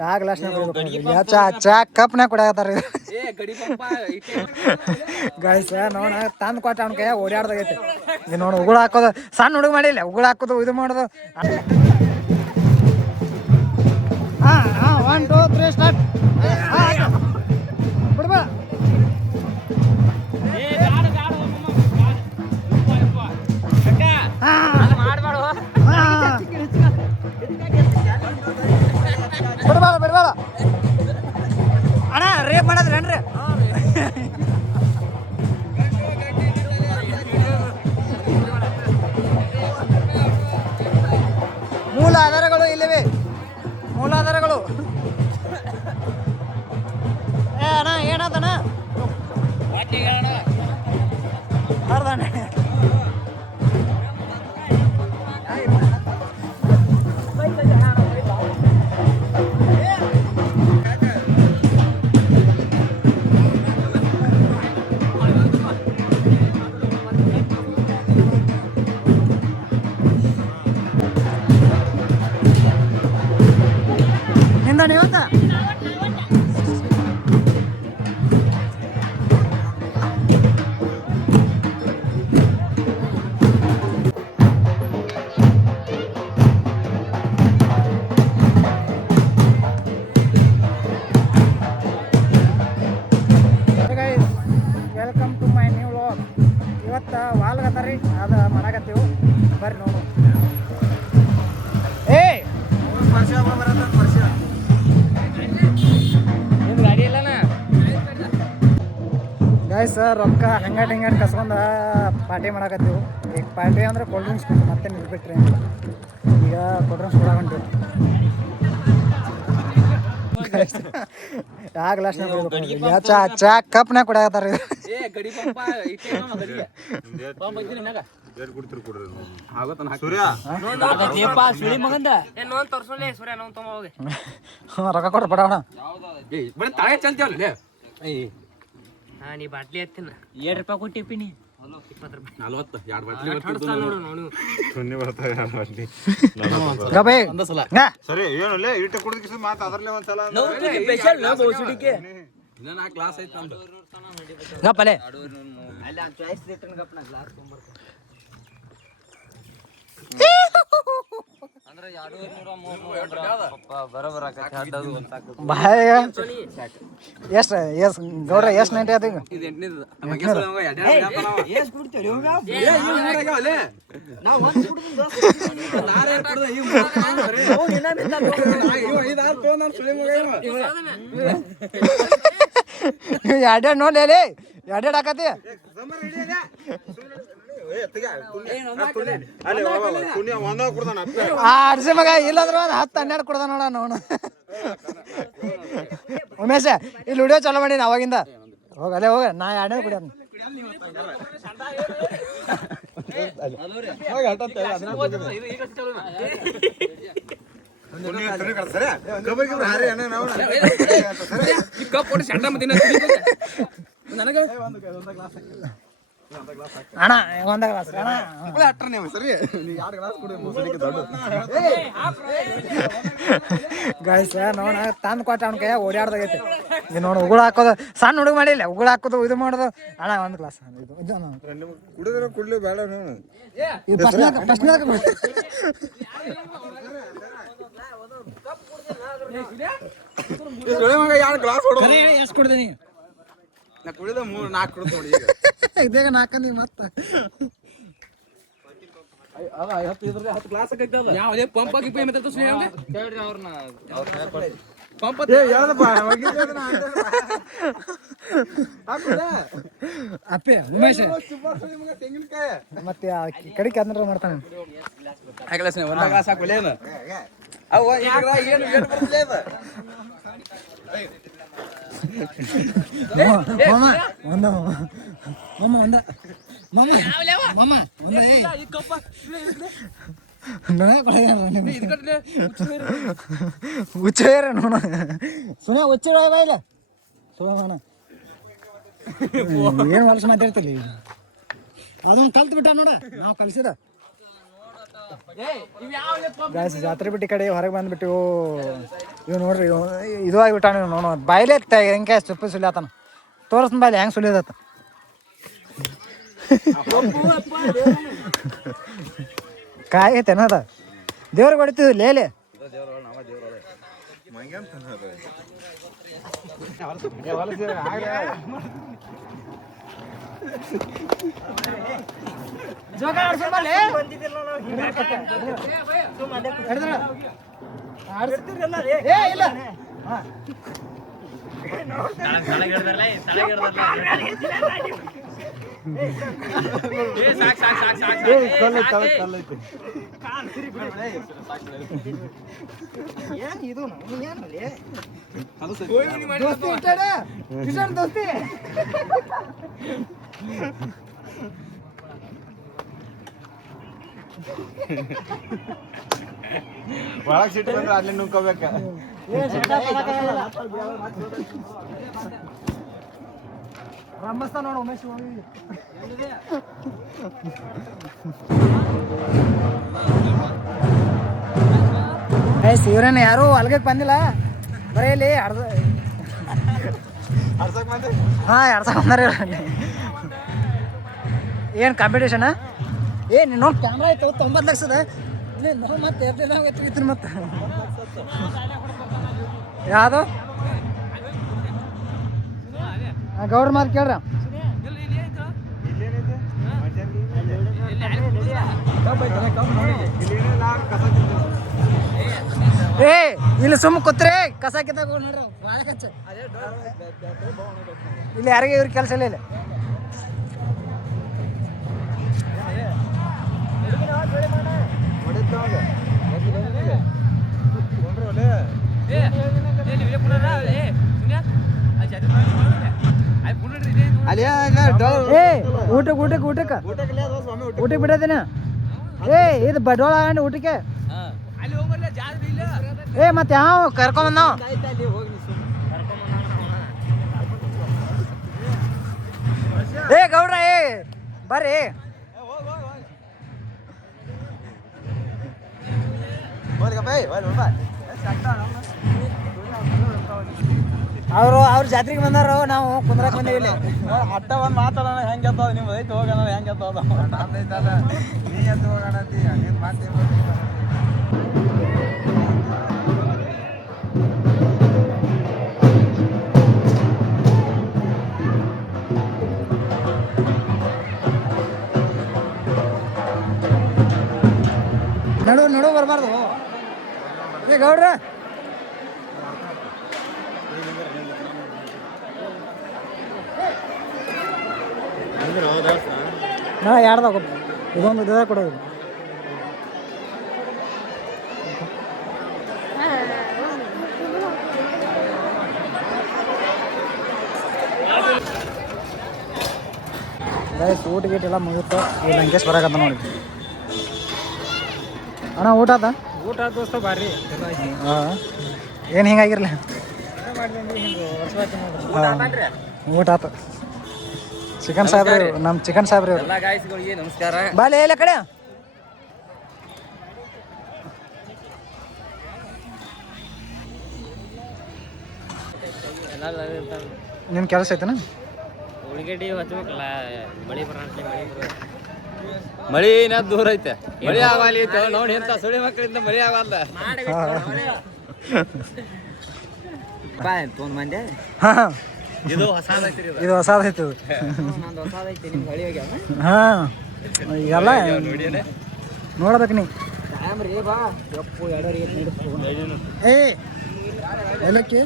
ಯಾವ ಗ್ಲಾಸ್ನ ಚಾ ಚಾ ಕಪ್ನ ಕೊಡಾಕತ್ತಾರ ಗಾಯ್ಸ್ ನೋಡ ತಂದು ಕೊಟ್ಟ ಅವ್ನ ಕೈ ಓಡಾಡ್ದಾಗೈತಿ ಇದು ನೋಡು ಉಗುಳು ಹಾಕೋದು ಸಣ್ಣ ಹುಡುಗ ಮಾಡಿಲ್ಲ ಉಗುಳು ಹಾಕೋದು ಇದು ಮಾಡೋದು ಹಾಂ 1 2 3 ಸ್ಟಾರ್ಟ್ ಬಿಡ್ಬಾ ಬಿಡ್ಬಾಳ ಬಿಡ್ಬಾಳ ಅಣ್ಣ ರೇಪ್ ಮಾಡೋದ್ರೇನ್ರಿ ಮೂಲ ಆಧಾರಗಳು ಇಲ್ಲಿವೆ ಮೂಲಾಧಾರಗಳು ಏ ಅಣ್ಣ ಏನಾದಣ್ಣ ಹೌದಣ್ಣ ನಿಂದ ಇವತ್ತ welcome to my new vlog ಇವತ್ತು ವಾಲ್ಗತ್ತಾರಿ ಅದು ಮಾಡಾಕತ್ತೀವಿ ಬರ್ರಿ ನೋಡು ಗಾಯ್ಸ್ ರೊಕ್ಕ ಹಂಗಾಟ್ ಕಸ್ಕೊಂಡ ಪಾರ್ಟಿ ಮಾಡಾಕತ್ತೀವಿ ಈಗ ಪಾರ್ಟಿ ಅಂದ್ರೆ ಕೋಲ್ಡ್ ಡ್ರಿಂಕ್ಸ್ ಮತ್ತೆ ನಿಲ್ಬಿಟ್ರಿ ಈಗ ಕೋಲ್ಡ್ ಡ್ರಿಂಕ್ಸ್ ಕೊಡಾಕಂತೀವಿ ಯಾವ ಗ್ಲಾಸ್ನ ಚಾ ಚಾ ಕಪ್ನ ಕೊಡಾಕತ್ತಾರ ರೊಕ್ಕ ಕೊಡ್ರ ಬಡವಣ ನೀ ಬಾಟ್ಲಿ ಎತ್ತಿನ ₹7 ಕೊಟ್ಟಿಪ್ಪಿನಿ 40 ಸರಿ ಏನು ಇಟ್ಟ ಕುಡಿದ ಮಾತು ಅದರಲ್ಲೇ ಒಂದ್ಸಲ ಕ್ಲಾಸ್ ಐತೆ ಗಪ್ಪಲೆ ಅಂದ್ರೆ ಬಾಯ ಎಷ್ಟು ಗೌಡ್ರ ಎಷ್ಟು ನೈಂಟಿ ಆದ ಎರಡೆರಡು ನೋಡ್ಲಿ ಎರಡೆರಡು ಹಾಕತಿ ಅರ್ಸಿ ಮಗ ಇಲ್ಲಂದ್ರ 10-12 ಕೊಡ್ದ ನೋಡ ನೋಡ ಉಮೇಶ ಇಲ್ಲಿ ವಿಡಿಯೋ ಚಾಲೋ ಮಾಡಿ ಅವಾಗಿಂದ ಹೋಗಲ್ಲೇ ಹೋಗ ನಾ 2 ಕುಡಿಯ ಅಣ್ಣ ಒಂದ ಗ್ಲಾಸ್ ಗಾಯ್ಸ್ ನೋಡ ತಂದು ಕೊಟ್ಟ ಅವ್ನ ಕೈ ಓಡಾಡ್ದಾಗೈತಿ ಇದು ನೋಡು ಉಗುಳು ಹಾಕೋದು ಸಣ್ಣ ಹುಡುಗ ಮಾಡಿಲ್ಲ ಉಗುಳು ಹಾಕೋದು ಇದು ಮಾಡೋದು ಅಣ್ಣ ಒಂದು ಗ್ಲಾಸ್ ಕುಡಿದ್ರೆ ಕುಡ್ಲಿ ಬೇಡ ಎಷ್ಟು ಕುಡ್ದೀನಿ ನಾ ಕುಡಿದ 3-4 ಕುಡಿದ್ ನೋಡಿ ಇದಾಗ 4 ನೀ ಮತ್ತೆ $10 ಗ್ಲಾಸ್ ಯಾವ್ದೇ ಪಂಪ್ ಆಗಿ ಪೇ ಮತ್ತೆ ಹೇಳ್ರಿ ಅವ್ರನ್ನ ಪಂಪ್ ಅಪ್ಪೆ ಉಮೇಶ್ ಮತ್ತೆ ಕಡಿಕೆ ಅದನ್ನ ಮಾಡ್ತಾನೆ ಹುಚ್ಚೇರ ನೋಡ ಸುನ ಹುಚ್ಚಿಡ ಬಾಯಿಲ್ಲ ಸುಣ ಏನು ಹೊಲಸು ಮಾತಾಡ್ತಿಲ್ಲ ಅದನ್ನ ಕಲ್ತು ಬಿಟ್ಟ ನೋಡ ನಾವು ಕಲಿಸಿದ ಗಾಯ್ಸ್ ಜಾತ್ರೆ ಬಿಟ್ಟು ಕಡೆ ಹೊರಗೆ ಬಂದ್ಬಿಟ್ಟು ಇವ್ ನೋಡ್ರಿ ಇದು ಆಗಿಬಿಟ್ಟ ನೀವು ನೋಡೋ ಬಾಯಿಲೆ ಹೆಂಗೆ ಸುಪ್ಪಿ ಸುಲಿಯಾತನ ತೋರಿಸ್ನ ಬಾಯ್ಲಿ ಹೆಂಗೆ ಸುಲಿಯೋದತ್ತ ಕಾಯಿ ಐತೆನದ ದೇವ್ರಿಗೆ ಹೊಡಿತೀವಿ ಲೇಲೆ ದೋಸ್ತಿ ಒಳಗ್ ಸಿಟ್ಟು ಬಂದ್ರೆ ಅಲ್ಲಿ ನುಗ್ಕೋಬೇಕ ರಂಬಸ್ತ ನೋಡು ಉಮೇಶ್ ಇವ್ರೇನು ಯಾರು ಅಲ್ಗಕ್ಕೆ ಬಂದಿಲ್ಲ ಬರೀ ಇಲ್ಲಿ ಹಾಂ ಎಡ್ಸಕ್ ಬಂದಾರ ಏನು ಕಾಂಪಿಟೇಷನ್ ನೀನು ನೋಡಿ ಕ್ಯಾಮ್ರಾ ಆಯ್ತು 90 ಲಕ್ಷದ ಇಲ್ಲಿ ನೋಡಿ ಮತ್ತೆ ಎತ್ತಿನ ಮತ್ತೆ ಯಾವುದು ಗೌಡ್ರ ಮಾತು ಕೇಳ್ರ ಇಲ್ಲಿ ಸುಮ್ಮ ಕೂತ್ರಿ ಕಸ ಕಿತ್ತಾಗ ನೋಡ್ರಿ ಇಲ್ಲಿ ಯಾರಿಗೆ ಇವ್ರ ಕೆಲಸ ಇಲ್ಲ ಇಲ್ಲಿ ಊಟಕ್ಕೆ ಬಿಡೋದಿನ ಇದು ಬಡವಾಳ ಊಟಕ್ಕೆ ಮತ್ತೆ ಯಾವ ಕರ್ಕೊಂಡ್ ನಾವು ಗೌಡ್ರ ಬರ್ರಿ ಅವ್ರ ಜಾತ್ರೆಗೆ ಬಂದಾರ ನಾವು ಕುಂದ್ರಕ್ ಬಂದೇವಿ ಇಲ್ಲಿ ಅಟ್ಟ ಒಂದ್ ಮಾತಾಡೋಣ ಹೆಂಗೆ ಎತ್ತದ ನಿಮ್ದು ಐತಿ ಹೋಗೋಣ ಹೆಂಗೆ ಎತ್ತದ ನೀ ಎದ್ದು ಹೋಗೋಣ ನೀನ್ ಮಾತೇ ನಡು ಬರಬಾರ್ದು ಗೌಡ್ರ ನಾ ಯಾರ್ದಾಗ ಇದೊಂದು ಇದಾಗ ಕೊಡೋದು ಊಟ ಗೀಟ ಎಲ್ಲ ಮುಗಿತು ಈ ಲಂಕೇಶ್ ಬರಾಕಂತ ನೋಡಿ ಅಣ್ಣ ಊಟ ಆತ ಊಟ ದೋಸ್ತ ಬಾರಿ ಹಾಂ ಏನು ಹಿಂಗಾಗಿರ್ಲಿ ಊಟ ಆತ ಚಿಕನ್ ಸಾಹೇಬ್ರಿ ನಮ್ಮ ಚಿಕನ್ ಸಾಹೇಬ್ರಿ ಎಲ್ಲ ಗಾಯಸ್ಗಳಿಗೆ ನಮಸ್ಕಾರ ಬಾಲೆ ಎಲ್ಲ ಕಡೆ ನಿನ್ನ ಕೆಲಸ ಐತನ ಉಳಿಗಡ್ಡಿ ಹಚ್ಬೇಕಲ್ಲ ಮಳಿ ಮಳಿ ಏನ ದೂರ ಐತೆ ಮಳಿ ಆಗಲಿ ನೋಡಿ ಎಂತ ಸುಳಿ ಮಕ್ಕಳಿಂದ ಮಳಿ ಆಗಲ್ಲ ಹಾಂ ಇದು ಹೊಸದೈತಿ ಇದು ಹೊಸದೈತಿ ಹಾಂ ಎಲ್ಲ ನೋಡ್ಬೇಕು ನೀ ಎಲ್ಲಕ್ಕೆ